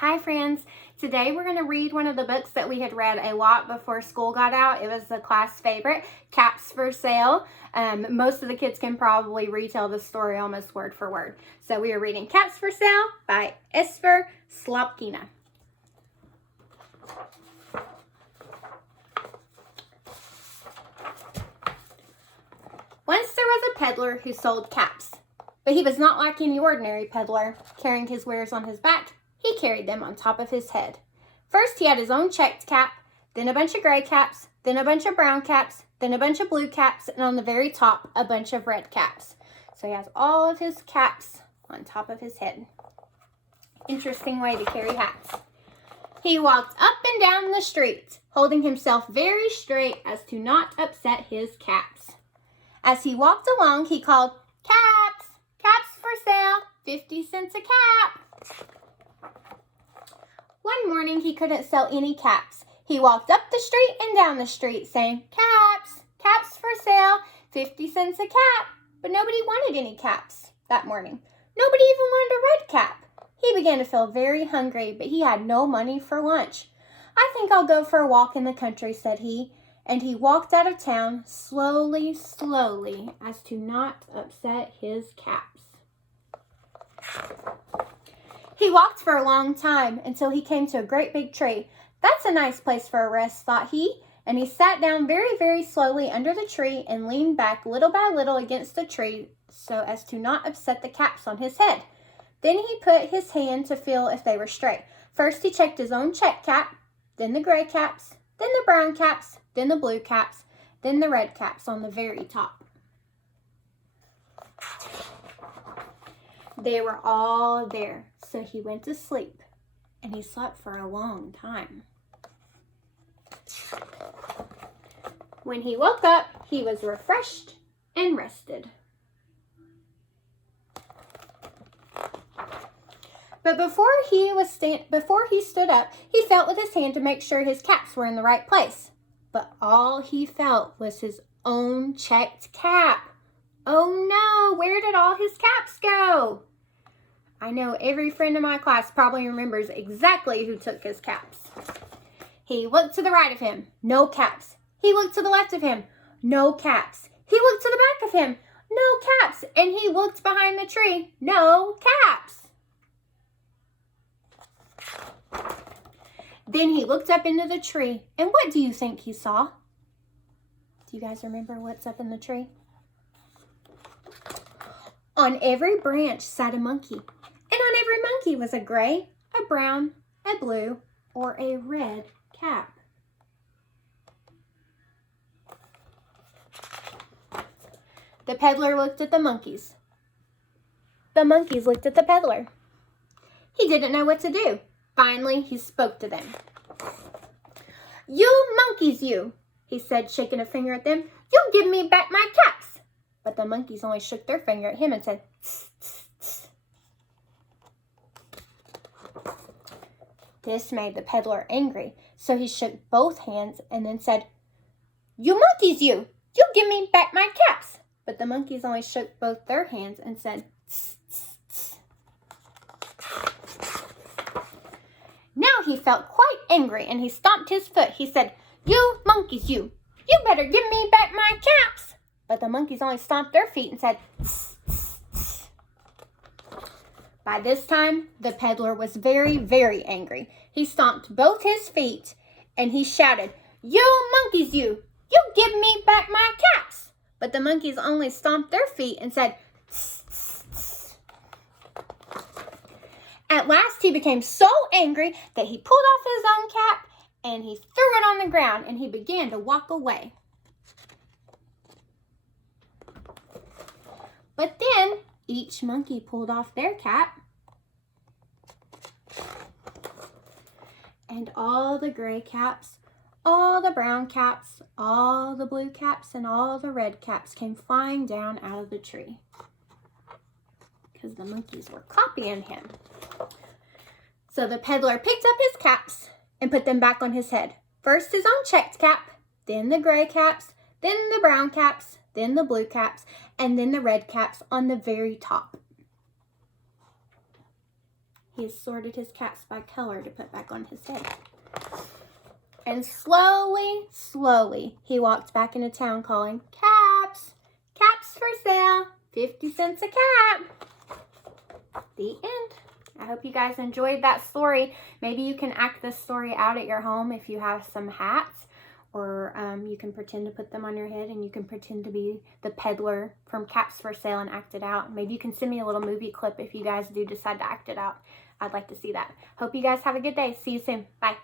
Hi friends, today we're going to read one of the books that we had read a lot before school got out. It was the class favorite, Caps for Sale. Most of the kids can probably retell the story almost word for word. So we are reading Caps for Sale by Esther Slopkina. Once there was a peddler who sold caps, but he was not like any ordinary peddler, carrying his wares on his back. He carried them on top of his head. First, he had his own checked cap, then a bunch of gray caps, then a bunch of brown caps, then a bunch of blue caps, and on the very top, a bunch of red caps. So he has all of his caps on top of his head. Interesting way to carry hats. He walked up and down the street, holding himself very straight as to not upset his caps. As he walked along, he called, "Caps! Caps for sale! 50 cents a cap!" One morning, he couldn't sell any caps. He walked up the street and down the street saying, "Caps! Caps for sale! 50 cents a cap!" But nobody wanted any caps that morning. Nobody even wanted a red cap. He began to feel very hungry, but he had no money for lunch. "I think I'll go for a walk in the country," said he. And he walked out of town slowly, slowly, as to not upset his caps. He walked for a long time until he came to a great big tree. "That's a nice place for a rest," thought he, and he sat down very, very slowly under the tree and leaned back little by little against the tree so as to not upset the caps on his head. Then he put his hand to feel if they were straight. First he checked his own check cap, then the gray caps, then the brown caps, then the blue caps, then the red caps on the very top. They were all there, so he went to sleep, and he slept for a long time. When he woke up, he was refreshed and rested. But before he stood up, he felt with his hand to make sure his caps were in the right place. But all he felt was his own checked cap. Oh no, where did all his caps go? I know every friend in my class probably remembers exactly who took his caps. He looked to the right of him, no caps. He looked to the left of him, no caps. He looked to the back of him, no caps. And he looked behind the tree, no caps. Then he looked up into the tree, and what do you think he saw? Do you guys remember what's up in the tree? On every branch sat a monkey, and on every monkey was a gray, a brown, a blue, or a red cap. The peddler looked at the monkeys. The monkeys looked at the peddler. He didn't know what to do. Finally, he spoke to them. "You monkeys, you," he said, shaking a finger at them. "You give me back my caps." But the monkeys only shook their finger at him and said, "Tss, tss, tss." This made the peddler angry, so he shook both hands and then said, "You monkeys, you give me back my caps." But the monkeys only shook both their hands and said, "Tss, tss, tss." Now he felt quite angry, and he stomped his foot. He said, "You monkeys, you better give me back my caps." But the monkeys only stomped their feet and said, "Tss, tss, tss." By this time, the peddler was very, very angry. He stomped both his feet, and he shouted, "You monkeys, you give me back my caps." But the monkeys only stomped their feet and said, "Tss, tss, tss." At last, he became so angry that he pulled off his own cap and he threw it on the ground and he began to walk away. But then each monkey pulled off their cap, and all the gray caps, all the brown caps, all the blue caps, and all the red caps came flying down out of the tree because the monkeys were copying him. So the peddler picked up his caps and put them back on his head. First his own checked cap, then the gray caps, then the brown caps, then the blue caps, and then the red caps on the very top. He has sorted his caps by color to put back on his head. And slowly, slowly, he walked back into town calling, "Caps! Caps for sale! 50 cents a cap!" The end. I hope you guys enjoyed that story. Maybe you can act this story out at your home if you have some hats, or you can pretend to put them on your head and you can pretend to be the peddler from Caps for Sale and act it out. Maybe you can send me a little movie clip if you guys do decide to act it out. I'd like to see that. Hope you guys have a good day. See you soon. Bye.